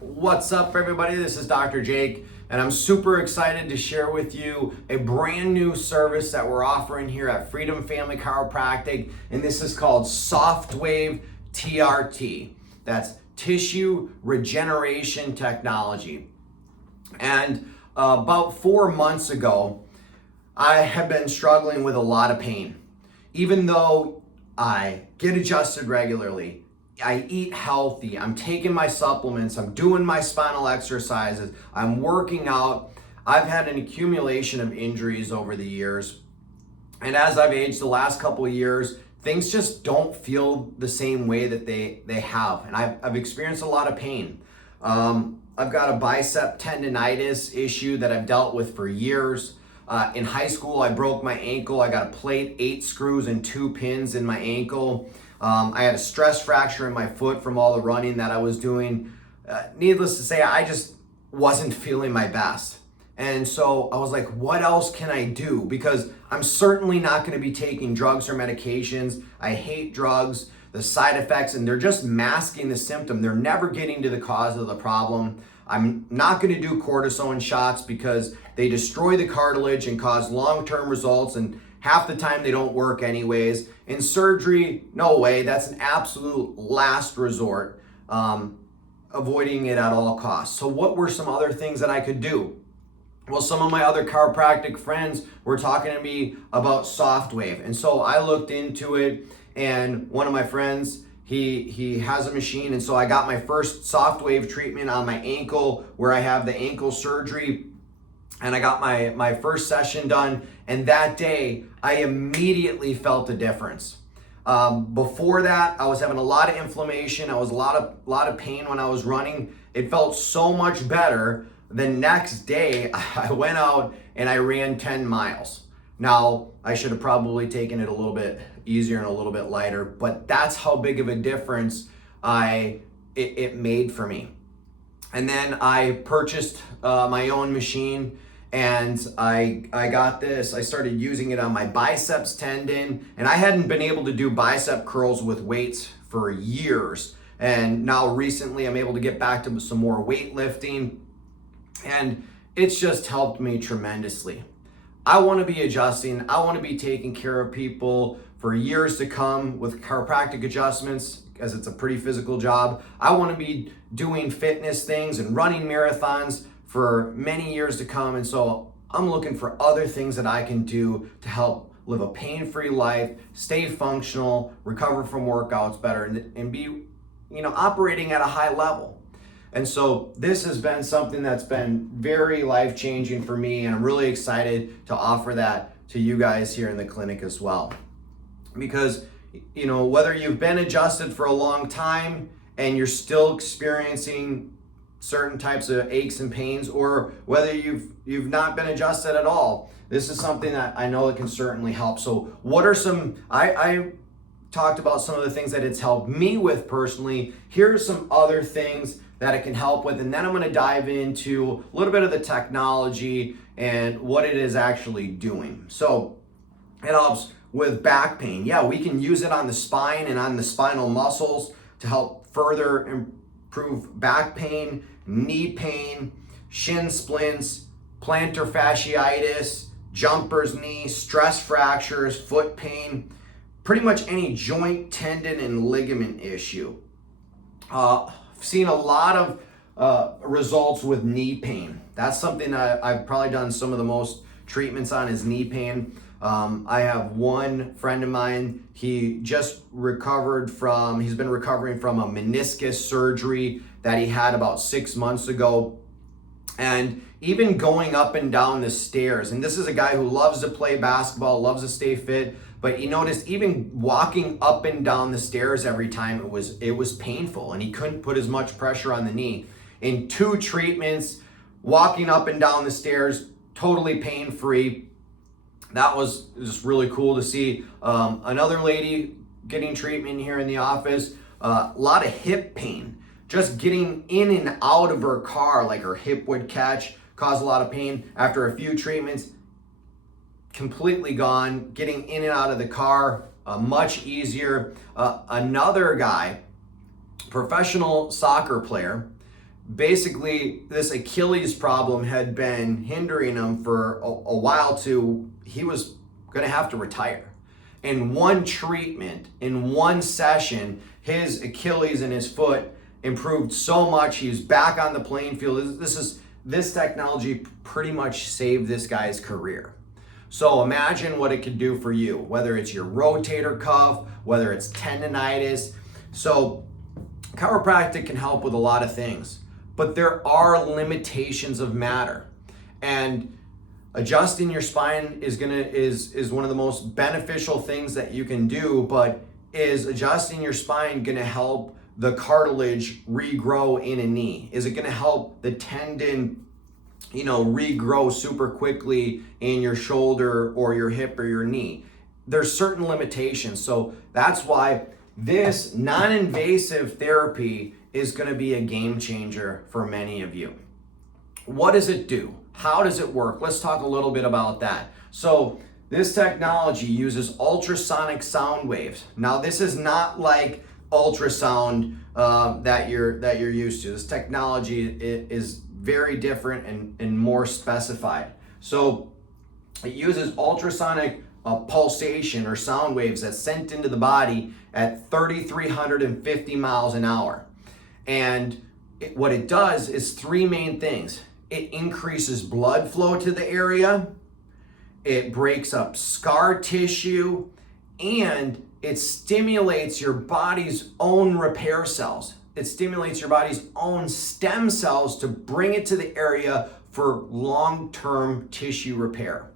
What's up, everybody? This is Dr. Jake, and I'm super excited to share with you a brand new service that we're offering here at Freedom Family Chiropractic, and this is called Softwave TRT. That's Tissue Regeneration Technology. And about 4 months ago, I have been struggling with a lot of pain. Even though I get adjusted regularly, I eat healthy, I'm taking my supplements, I'm doing my spinal exercises, I'm working out, I've had an accumulation of injuries over the years. And as I've aged the last couple of years, things just don't feel the same way that they have. And I've experienced a lot of pain. I've got a bicep tendonitis issue that I've dealt with for years. In high school, I broke my ankle. I got a plate, 8 screws and 2 pins in my ankle. I had a stress fracture in my foot from all the running that I was doing. Needless to say, I just wasn't feeling my best. And so I was like, what else can I do? Because I'm certainly not going to be taking drugs or medications. I hate drugs, the side effects, and they're just masking the symptom. They're never getting to the cause of the problem. I'm not going to do cortisone shots because they destroy the cartilage and cause long-term results, and half the time they don't work anyways. In surgery, no way. That's an absolute last resort, avoiding it at all costs. So what were some other things that I could do? Well, some of my other chiropractic friends were talking to me about Softwave. And so I looked into it, and one of my friends, he has a machine. And so I got my first Softwave treatment on my ankle, where I have the ankle surgery. And I got my first session done, and that day I immediately felt a difference. Before that, I was having a lot of inflammation. I was a lot of pain when I was running. It felt so much better. The next day, I went out and I ran 10 miles. Now, I should have probably taken it a little bit easier and a little bit lighter, but that's how big of a difference it made for me. And then I purchased my own machine, and I got this. I started using it on my biceps tendon, and I hadn't been able to do bicep curls with weights for years. And now recently I'm able to get back to some more weightlifting, and it's just helped me tremendously. I want to be adjusting. I want to be taking care of people for years to come with chiropractic adjustments, as it's a pretty physical job. I want to be doing fitness things and running marathons for many years to come. And so I'm looking for other things that I can do to help live a pain-free life, stay functional, recover from workouts better, and be, operating at a high level. And so this has been something that's been very life-changing for me, and I'm really excited to offer that to you guys here in the clinic as well. Because, whether you've been adjusted for a long time and you're still experiencing certain types of aches and pains, or whether you've not been adjusted at all, this is something that I know that can certainly help. So what are some, I talked about some of the things that it's helped me with personally. Here's some other things that it can help with, and then I'm going to dive into a little bit of the technology and what it is actually doing. So it helps with back pain. Yeah, we can use it on the spine and on the spinal muscles to help further improve back pain, knee pain, shin splints, plantar fasciitis, jumper's knee, stress fractures, foot pain, pretty much any joint, tendon, and ligament issue. I've seen a lot of results with knee pain. That's something I've probably done some of the most treatments on, is knee pain. I have one friend of mine, he's been recovering from a meniscus surgery that he had about 6 months ago. And even going up and down the stairs, and this is a guy who loves to play basketball, loves to stay fit, but he noticed even walking up and down the stairs every time it was painful, and he couldn't put as much pressure on the knee. In 2 treatments, walking up and down the stairs, totally pain-free. That was just really cool to see. Another lady getting treatment here in the office, a lot of hip pain. Just getting in and out of her car, like her hip would catch, caused a lot of pain. After a few treatments, completely gone. Getting in and out of the car, much easier. Another guy, professional soccer player, basically this Achilles problem had been hindering him for a while he was going to have to retire. In one treatment, in one session, his Achilles and his foot improved so much. He was back on the playing field. This technology pretty much saved this guy's career. So imagine what it could do for you, whether it's your rotator cuff, whether it's tendonitis. So chiropractic can help with a lot of things, but there are limitations of matter. And adjusting your spine is one of the most beneficial things that you can do, but is adjusting your spine gonna help the cartilage regrow in a knee? Is it gonna help the tendon regrow super quickly in your shoulder or your hip or your knee? There's certain limitations. So that's why this non-invasive therapy is going to be a game changer for many of you. What does it do? How does it work? Let's talk a little bit about that. So this technology uses ultrasonic sound waves. Now this is not like ultrasound that you're used to. This technology is very different and more specified. So it uses ultrasonic pulsation or sound waves that's sent into the body at 3,350 miles an hour. And what it does is three main things. It increases blood flow to the area, it breaks up scar tissue, and it stimulates your body's own repair cells. It stimulates your body's own stem cells to bring it to the area for long-term tissue repair.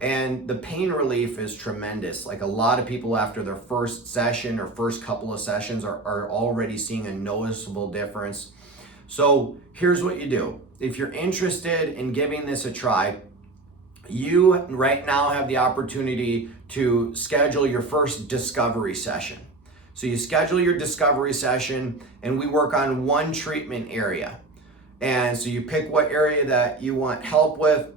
And the pain relief is tremendous. Like a lot of people after their first session or first couple of sessions are already seeing a noticeable difference. So here's what you do. If you're interested in giving this a try, you right now have the opportunity to schedule your first discovery session. So you schedule your discovery session and we work on one treatment area. And so you pick what area that you want help with.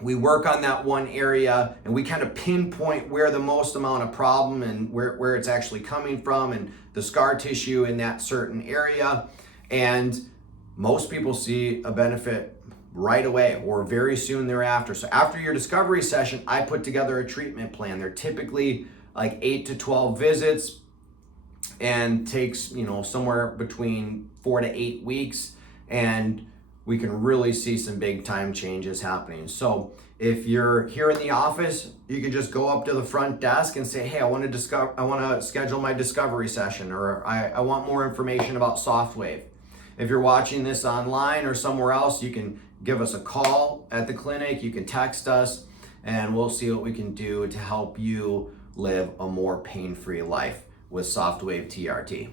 We work on that one area and we kind of pinpoint where the most amount of problem and where it's actually coming from and the scar tissue in that certain area. And most people see a benefit right away or very soon thereafter. So after your discovery session, I put together a treatment plan. They're typically like 8 to 12 visits and takes, somewhere between 4 to 8 weeks. And we can really see some big time changes happening. So if you're here in the office, you can just go up to the front desk and say, hey, I want to schedule my discovery session, or I want more information about Softwave. If you're watching this online or somewhere else, you can give us a call at the clinic, you can text us, and we'll see what we can do to help you live a more pain-free life with Softwave TRT.